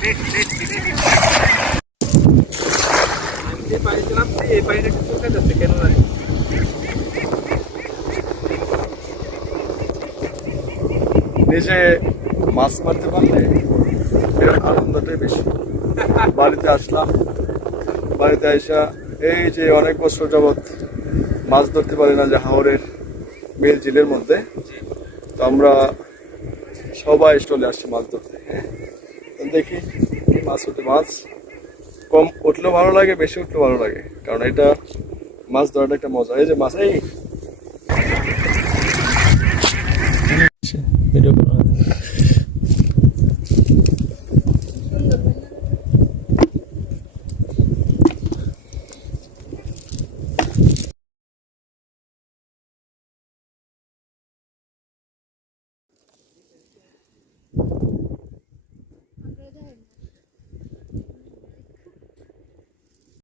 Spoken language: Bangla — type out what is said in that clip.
নিজে মাছ মারতে পারলে এর আনন্দটাই বেশি। বাড়িতে আসলাম, বাড়িতে আসা এই যে অনেক বছর যাবৎ মাছ ধরতে পারি না যে হাওরের মিল ঝিলের মধ্যে, তো আমরা সবাই চলে আসছি মাছ ধরতে। দেখি মাছ উঠে, মাছ কম উঠলেও ভালো লাগে, বেশি উঠলেও ভালো লাগে, কারণ এটা মাছ ধরাটা একটা মজা। এই যে মাছ, এই ভিডিও